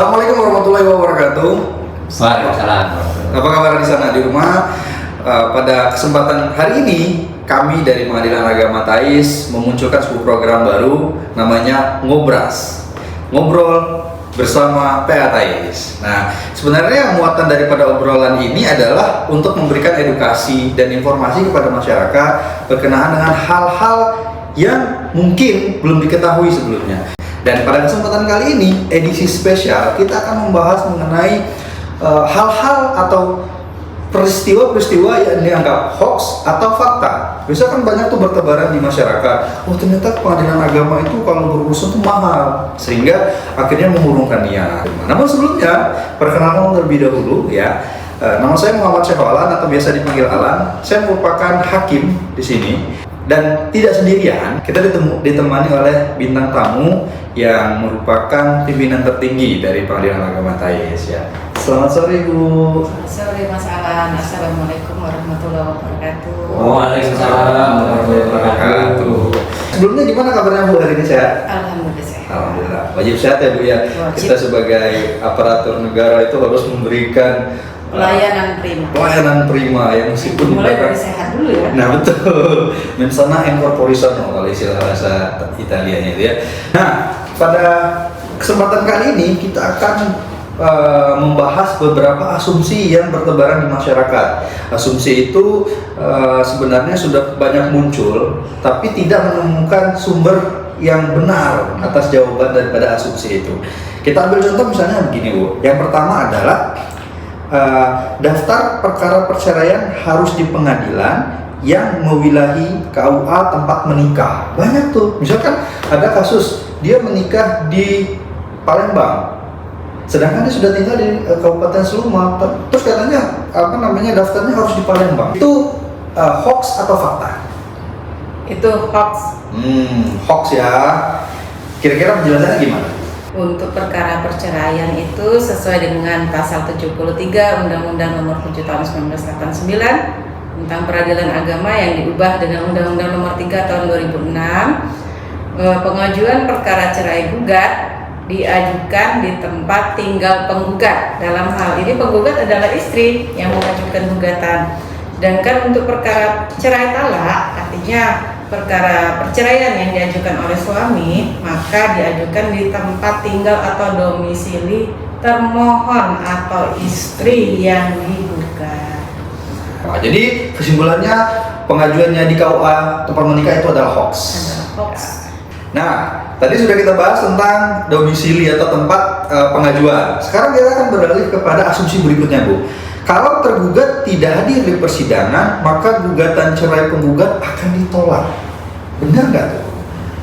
Assalamualaikum warahmatullahi wabarakatuh. Waalaikumsalam. Apa kabar di sana di rumah? Pada kesempatan hari ini kami dari Pengadilan Agama TAIS memunculkan sebuah program baru namanya Ngobras, ngobrol bersama PA TAIS. Nah, sebenarnya muatan daripada obrolan ini adalah untuk memberikan edukasi dan informasi kepada masyarakat berkenaan dengan hal-hal yang mungkin belum diketahui sebelumnya. Dan pada kesempatan kali ini, edisi spesial, kita akan membahas mengenai hal-hal atau peristiwa-peristiwa yang dianggap hoax atau fakta. Biasanya kan banyak tuh bertebaran di masyarakat. Oh, ternyata pengadilan agama itu kalau berurusan tuh mahal, sehingga akhirnya mengurungkan niat. Namun sebelumnya, perkenalkan terlebih dahulu ya. Nama saya Muhammad Syekh Alan atau biasa dipanggil Alan. Saya merupakan hakim di sini. Dan tidak sendirian, kita ditemani oleh bintang tamu yang merupakan pimpinan tertinggi dari Pengadilan Agama TAIS ya. Selamat sore Bu. Selamat sore Mas Alan. Assalamualaikum warahmatullahi wabarakatuh. Waalaikumsalam warahmatullahi wabarakatuh. Sebelumnya gimana kabarnya Bu hari ini, sehat? Alhamdulillah sehat. Alhamdulillah. Wajib sehat ya Bu ya. Wajib. Kita sebagai aparatur negara itu harus memberikan Pelayanan prima. pelayanan prima ya, meskipun Mulai kita- dari sehat dulu ya. Nah betul, mensana in corpore sano kalau istilah bahasa Italianya itu ya. Nah, pada kesempatan kali ini kita akan membahas beberapa asumsi yang bertebaran di masyarakat. Asumsi itu sebenarnya sudah banyak muncul, tapi tidak menemukan sumber yang benar atas jawaban daripada asumsi itu. Kita ambil contoh misalnya begini Bu. Yang pertama adalah daftar perkara perceraian harus di pengadilan yang mewilahi KUA tempat menikah. Banyak tuh, misalkan ada kasus dia menikah di Palembang, sedangkan dia sudah tinggal di Kabupaten Seluma, terus katanya daftarnya harus di Palembang. Itu hoax atau fakta? Itu hoax. Hoax ya. Kira-kira penjelasannya gimana? Untuk perkara perceraian itu sesuai dengan pasal 73 Undang-Undang Nomor 7 Tahun 1989 tentang peradilan agama yang diubah dengan Undang-Undang Nomor 3 Tahun 2006. Pengajuan perkara cerai gugat diajukan di tempat tinggal penggugat. Dalam hal ini penggugat adalah istri yang mengajukan gugatan. Sedangkan untuk perkara cerai talak, artinya perkara perceraian yang diajukan oleh suami, maka diajukan di tempat tinggal atau domisili termohon atau istri yang digugat. Nah, jadi kesimpulannya pengajuannya di KUA tempat menikah itu adalah hoax. Adalah hoax. Nah, tadi sudah kita bahas tentang domisili atau tempat pengajuan. Sekarang kita akan beralih kepada asumsi berikutnya, Bu. Kalau tergugat tidak hadir di persidangan, maka gugatan cerai penggugat akan ditolak. Benar nggak tuh?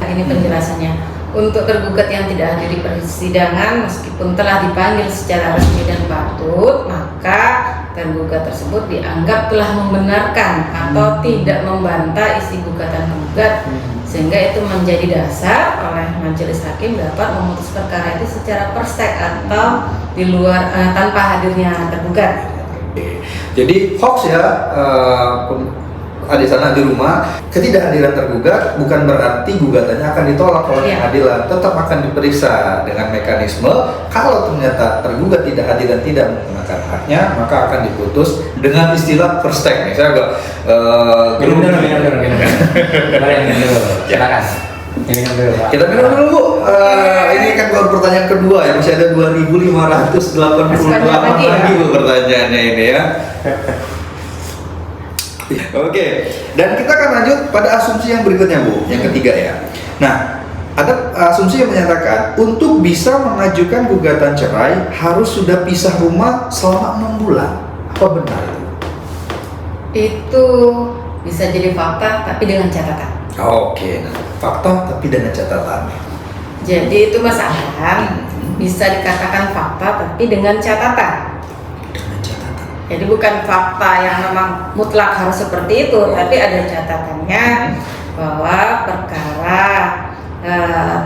Ini penjelasannya. Untuk tergugat yang tidak hadir di persidangan, meskipun telah dipanggil secara resmi dan patut, maka tergugat tersebut dianggap telah membenarkan atau tidak membantah isi gugatan penggugat, sehingga itu menjadi dasar oleh majelis hakim dapat memutus perkara itu secara per se atau di luar tanpa hadirnya tergugat. Jadi hoax ya, di sana di rumah, ketidakhadiran tergugat bukan berarti gugatannya akan ditolak oleh pengadilan, tetap akan diperiksa dengan mekanisme. Kalau ternyata tergugat tidak hadir dan tidak menggunakan haknya, maka akan diputus dengan istilah first take. Saya agak Minum dulu. Silakan. Minum dulu, Pak. Kita minum dulu Bu. Ini kan baru pertanyaan kedua ya, masih ada 2.588 lagi Bu pertanyaannya ini ya. Oke, dan kita akan lanjut pada asumsi yang berikutnya Bu, yang ketiga ya. Nah, ada asumsi yang menyatakan untuk bisa mengajukan gugatan cerai harus sudah pisah rumah selama 6 bulan. Apa benar itu? Itu bisa jadi fakta tapi dengan catatan. Oke, nah, fakta tapi dengan catatan. Jadi itu Mas Alan bisa dikatakan fakta tapi dengan catatan. Dengan catatan. Jadi bukan fakta yang memang mutlak harus seperti itu, tapi ada catatannya bahwa perkara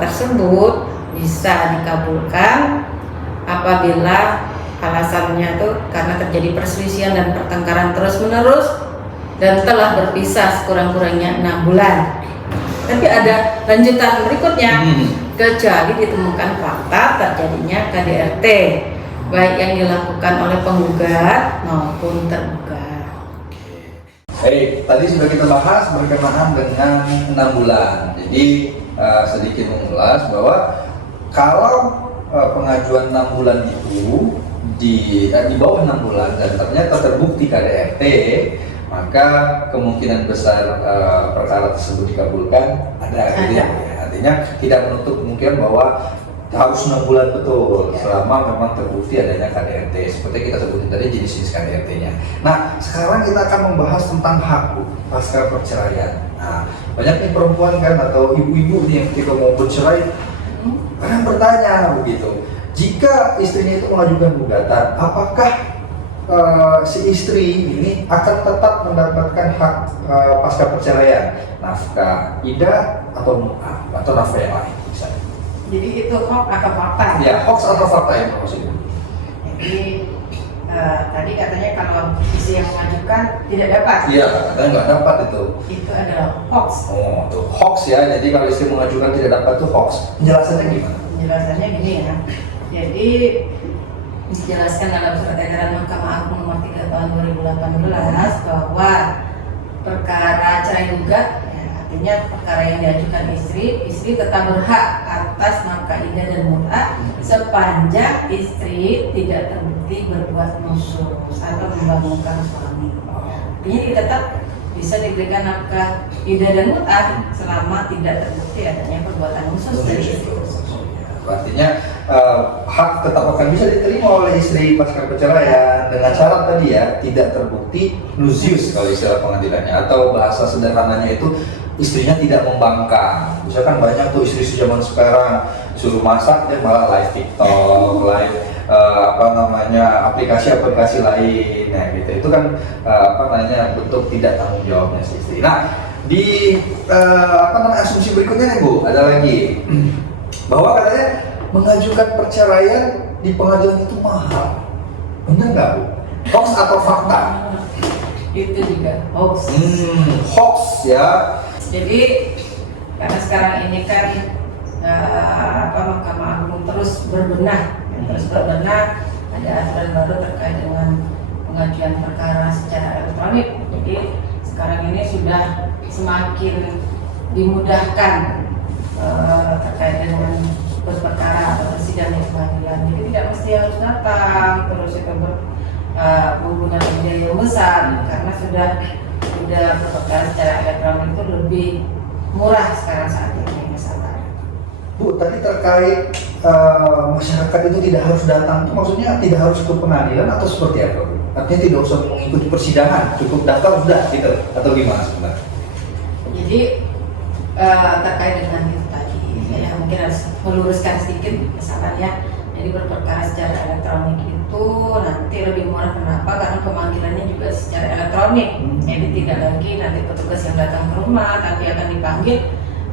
tersebut bisa dikabulkan apabila alasannya itu karena terjadi perselisihan dan pertengkaran terus-menerus dan telah berpisah sekurang-kurangnya 6 bulan. Tapi ada lanjutan berikutnya, kecuali ditemukan fakta terjadinya KDRT baik yang dilakukan oleh penggugat maupun tergugat. Baik, tadi sudah kita bahas berkenaan dengan 6 bulan. Jadi sedikit mengulas bahwa kalau pengajuan 6 bulan itu di bawah 6 bulan dan ternyata terbukti KDRT, maka kemungkinan besar perkara tersebut dikabulkan ada. Artinya tidak menutup kemungkinan bahwa harus 6 bulan betul selama memang terbukti adanya KDRT. Seperti kita sebutin tadi jenis-jenis KDRT-nya. Nah, sekarang kita akan membahas tentang hak pasca perceraian. Nah, banyak nih perempuan kan atau ibu-ibu nih yang ketika mau bercerai kadang bertanya begitu. Jika istrinya itu mengajukan gugatan, apakah si istri ini akan tetap mendapatkan hak pasca perceraian, nafkah idah atau mu'ah atau nafkah yang lain misalnya? Jadi itu hoax atau fakta? Ya, hoax atau fakta yang maksudnya. Jadi tadi katanya kalau istri yang mengajukan tidak dapat. Iya, katanya nggak dapat itu. Itu adalah hoax. Oh, itu hoax ya. Jadi kalau istri mengajukan tidak dapat itu hoax. Penjelasannya gimana? Penjelasannya gini ya. Jadi dijelaskan dalam surat edaran Mahkamah Agung nomor 3 tahun 2018 bahwa perkara cerai gugat, ya, artinya perkara yang diajukan istri tetap berhak atas nafkah idah dan mu'ah sepanjang istri tidak terbukti berbuat nusyuz atau membangunkan suami. Artinya dia tetap bisa diberikan nafkah idah dan mu'ah selama tidak terbukti adanya perbuatan nusyuz dari istri. Artinya hak tetap akan bisa diterima oleh istri pasca perceraian dengan syarat tadi ya tidak terbukti nusyuz kalau istilah pengadilannya, atau bahasa sederhananya itu istrinya tidak membangkang. Misalkan banyak tuh istri zaman sekarang suruh masak dia malah live TikTok, live aplikasi-aplikasi lain, nah gitu. Itu kan bentuk tidak tanggung jawabnya si istri. Nah di asumsi berikutnya nih Bu, ada lagi bahwa katanya mengajukan perceraian di pengadilan itu mahal. Benar nggak Bu? Hoax atau fakta? Itu juga hoax. Hoax ya. Jadi karena sekarang ini kan Mahkamah Agung terus berbenah, ada aturan baru terkait dengan pengajuan perkara secara elektronik. Jadi sekarang ini sudah semakin dimudahkan terkait dengan berperkara atau bersidang di pengadilan. Jadi tidak mesti harus datang terus itu menggunakan biaya yang besar karena sudah berperkara secara elektronik itu lebih murah sekarang saat ini misalkan. Bu, tadi terkait masyarakat itu tidak harus datang, itu maksudnya tidak harus ke pengadilan atau seperti apa Bu? Artinya tidak usah mengikuti persidangan, cukup daftar sudah gitu atau gimana sebenarnya? Jadi terkait dengan itu tadi, ya mungkin harus meluruskan sedikit misalnya. Jadi berperkara secara elektronik itu nanti lebih murah. Kenapa? Karena pemanggilannya juga secara elektronik. Jadi tidak lagi nanti petugas yang datang ke rumah, tapi akan dipanggil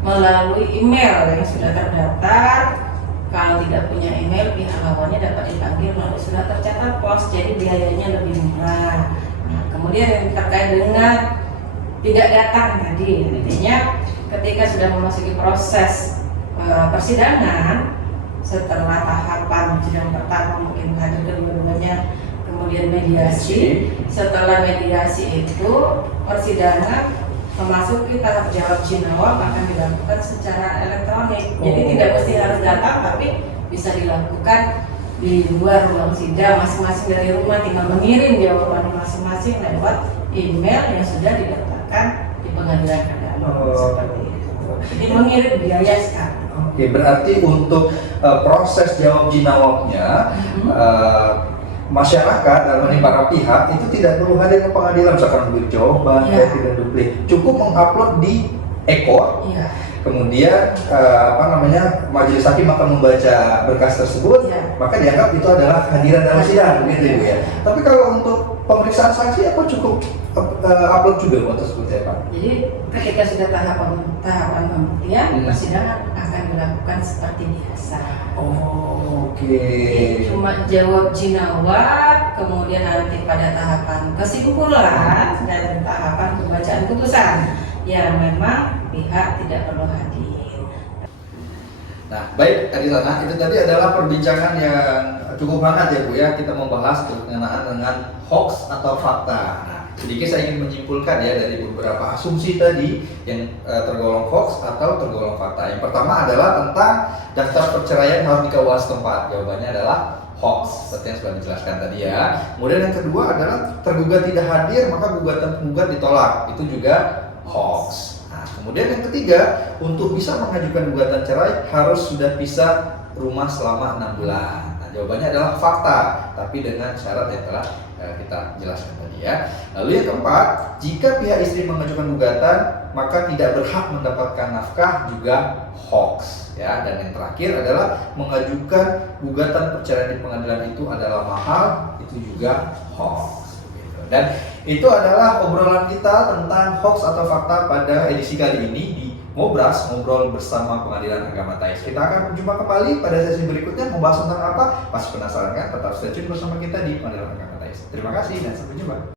melalui email yang sudah terdaftar. Kalau tidak punya email, pihak lawannya dapat dipanggil melalui surat tercatat pos. Jadi biayanya lebih murah. Nah, kemudian yang terkait dengan tidak datang tadi, intinya ketika sudah memasuki proses persidangan, setelah tahapan sidang pertama mungkin hadir kedua-duanya, kemudian mediasi. Setelah mediasi itu persidangan memasuki tahap jawab jinawab akan dilakukan secara elektronik. Jadi tidak mesti harus datang, tapi bisa dilakukan di luar ruang sidang, masing-masing dari rumah tinggal mengirim jawaban masing-masing lewat email yang sudah didaftarkan di pengadilan agama. Seperti itu. Jadi mengirim biaya sekali. Oke, berarti untuk proses jawab jinawabnya masyarakat dalam ini para pihak itu tidak perlu hadir ke pengadilan, misalkan beri jawaban, tidak duplik, cukup mengupload di Ekor. Kemudian majelis hakim akan membaca berkas tersebut, maka dianggap itu adalah hadiran dalam sidang, begitu ya. Tapi kalau untuk pemeriksaan saksi apa cukup upload juga atau seperti apa? Jadi ketika sudah tahapan pembuktian, persidangan akan dilakukan seperti biasa. Oke. Cuma jawab jinawab, kemudian nanti pada tahapan kesimpulan dan tahapan pembacaan putusan yang memang pihak tidak perlu hadir. Nah, baik tadi sana itu tadi adalah perbincangan yang cukup hangat ya Bu ya. Kita membahas berkenaan dengan hoax atau fakta. Nah, sedikit saya ingin menyimpulkan ya dari beberapa asumsi tadi yang tergolong hoax atau tergolong fakta. Yang pertama adalah tentang daftar perceraian harus di KUA setempat. Jawabannya adalah hoax, seperti yang sudah dijelaskan tadi ya. Kemudian yang kedua adalah tergugat tidak hadir maka gugatan penggugat ditolak. Itu juga hoax. Kemudian yang ketiga, untuk bisa mengajukan gugatan cerai harus sudah pisah rumah selama 6 bulan. Nah, jawabannya adalah fakta, tapi dengan syarat yang telah kita jelaskan tadi ya. Lalu yang keempat, jika pihak istri mengajukan gugatan, maka tidak berhak mendapatkan nafkah, juga hoax ya. Dan yang terakhir adalah mengajukan gugatan perceraian di pengadilan itu adalah mahal, itu juga hoax. Dan itu adalah obrolan kita tentang hoax atau fakta pada edisi kali ini di Ngobras, ngobrol bersama Pengadilan Agama TAIS. Kita akan berjumpa kembali pada sesi berikutnya membahas tentang apa? Pasti penasaran kan? Tetap stay tune bersama kita di Pengadilan Agama TAIS. Terima kasih dan sampai jumpa.